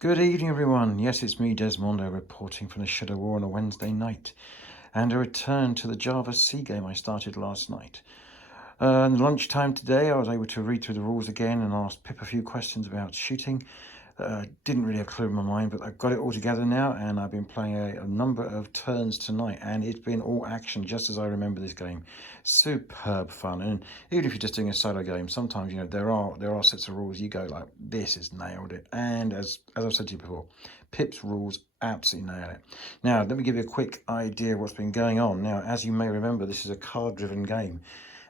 Good evening, everyone. Yes, it's me, Desmondo, reporting from the Shadow War on a Wednesday night, and a return to the Java C game I started last night. In lunchtime today, I was able to read through the rules again and ask Pip a few questions about shooting. Didn't really have a clue in my mind, but I've got it all together now, and I've been playing a number of turns tonight, and it's been all action, just as I remember this game. Superb fun, and even if you're just doing a solo game, sometimes there are sets of rules you go like, this has nailed it. And as I've said to you before, Pip's rules absolutely nail it. Now, let me give you a quick idea of what's been going on. Now, as you may remember, this is a card-driven game,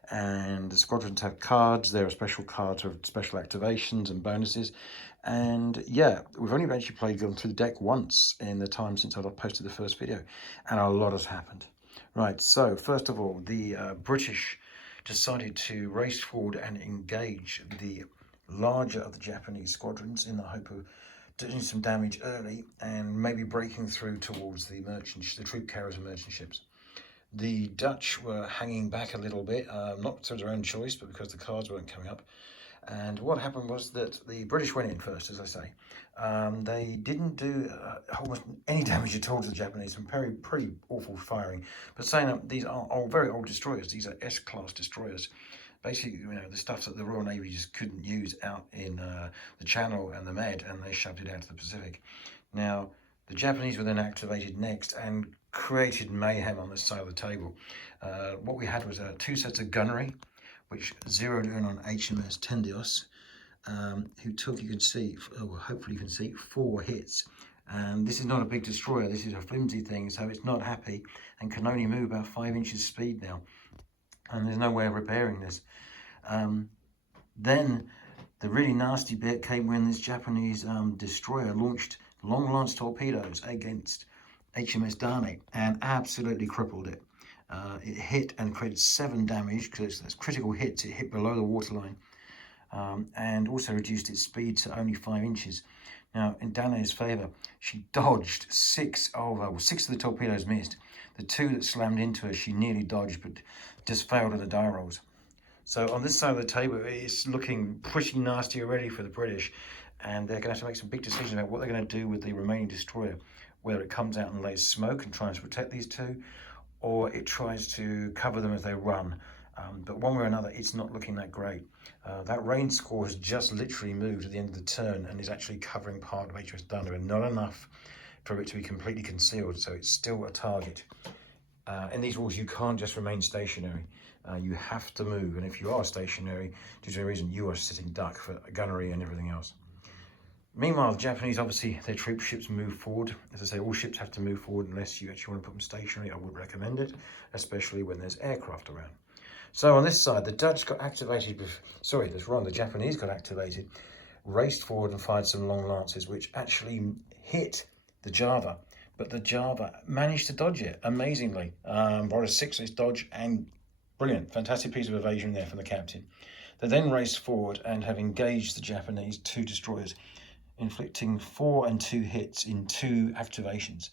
and the squadrons have cards. There are special cards with special activations and bonuses. And yeah, we've only actually gone through the deck once in the time since I've posted the first video, and a lot has happened. Right, so first of all, the British decided to race forward and engage the larger of the Japanese squadrons in the hope of doing some damage early and maybe breaking through towards the troop carriers and merchant ships. The Dutch were hanging back a little bit, not through their own choice, but because the cards weren't coming up. And what happened was that the British went in first, as I say. They didn't do almost any damage at all to the Japanese, some pretty awful firing. But saying that, these are very old destroyers. These are S-class destroyers. Basically, the stuff that the Royal Navy just couldn't use out in the Channel and the Med, and they shoved it out to the Pacific. Now, the Japanese were then activated next and created mayhem on this side of the table. What we had was two sets of gunnery, which zeroed in on HMS Tendios, who took, you can see, hopefully you can see, 4 hits. And this is not a big destroyer, this is a flimsy thing, so it's not happy and can only move about 5 inches speed now. And there's no way of repairing this. Then the really nasty bit came when this Japanese destroyer launched long lance torpedoes against HMS Dane and absolutely crippled it. It hit and created 7 damage because that's critical hits. It hit below the waterline, and also reduced its speed to only 5 inches. Now, in Dane's favour, she dodged 6 of the torpedoes missed. The 2 that slammed into her, she nearly dodged, but just failed on the die rolls. So on this side of the table, it's looking pretty nasty already for the British, and they're going to have to make some big decisions about what they're going to do with the remaining destroyer, whether it comes out and lays smoke and tries to protect these 2, or it tries to cover them as they run. But one way or another, it's not looking that great. That rain score has just literally moved at the end of the turn and is actually covering part of HMS Dane, and not enough for it to be completely concealed, so it's still a target. In these rules, you can't just remain stationary. You have to move, and if you are stationary, due to a reason, you are sitting duck for gunnery and everything else. Meanwhile, the Japanese, obviously, their troop ships move forward. As I say, all ships have to move forward unless you actually want to put them stationary. I would recommend it, especially when there's aircraft around. So on this side, the Dutch got activated, the Japanese got activated, raced forward and fired some long lances, which actually hit the Java. But the Java managed to dodge it, amazingly. Brought a 6-inch dodge, and brilliant, fantastic piece of evasion there from the captain. They then raced forward and have engaged the Japanese 2 destroyers, inflicting 4 and 2 hits in 2 activations.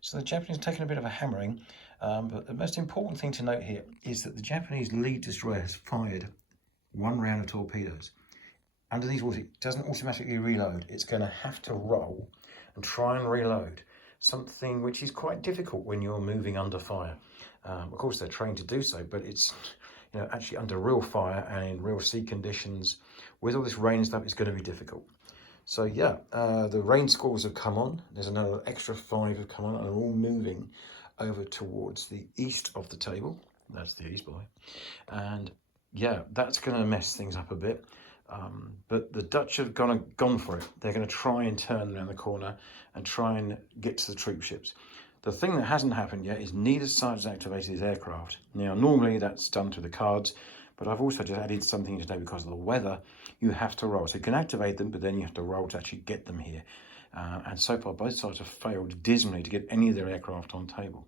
So the Japanese have taken a bit of a hammering, but the most important thing to note here is that the Japanese lead destroyer has fired 1 round of torpedoes. Under these rules, it doesn't automatically reload. It's going to have to roll and try and reload, something which is quite difficult when you're moving under fire. Of course, they're trained to do so, but it's actually under real fire and in real sea conditions, with all this rain and stuff, it's going to be difficult. So yeah, the rain scores have come on. There's another extra 5 have come on, and are all moving over towards the east of the table. That's the east, boy. And yeah, that's going to mess things up a bit. But the Dutch have gone for it. They're going to try and turn around the corner and try and get to the troop ships. The thing that hasn't happened yet is neither side has activated his aircraft. Now, normally that's done through the cards, but I've also just added something today because of the weather. You have to roll. So you can activate them, but then you have to roll to actually get them here. And so far, both sides have failed dismally to get any of their aircraft on table.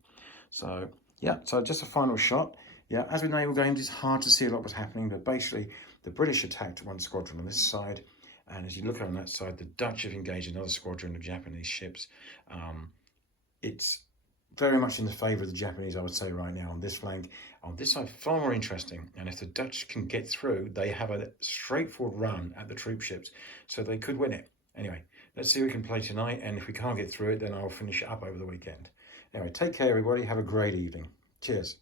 So, yeah, so just a final shot. Yeah, as with naval games, it's hard to see a lot what's happening, but basically, the British attacked 1 squadron on this side, and as you look on that side, the Dutch have engaged another squadron of Japanese ships. It's very much in the favour of the Japanese, I would say, right now on this flank. On this side, far more interesting, and if the Dutch can get through, they have a straightforward run at the troop ships, so they could win it. Anyway, let's see what we can play tonight, and if we can't get through it, then I'll finish it up over the weekend. Anyway, take care, everybody. Have a great evening. Cheers.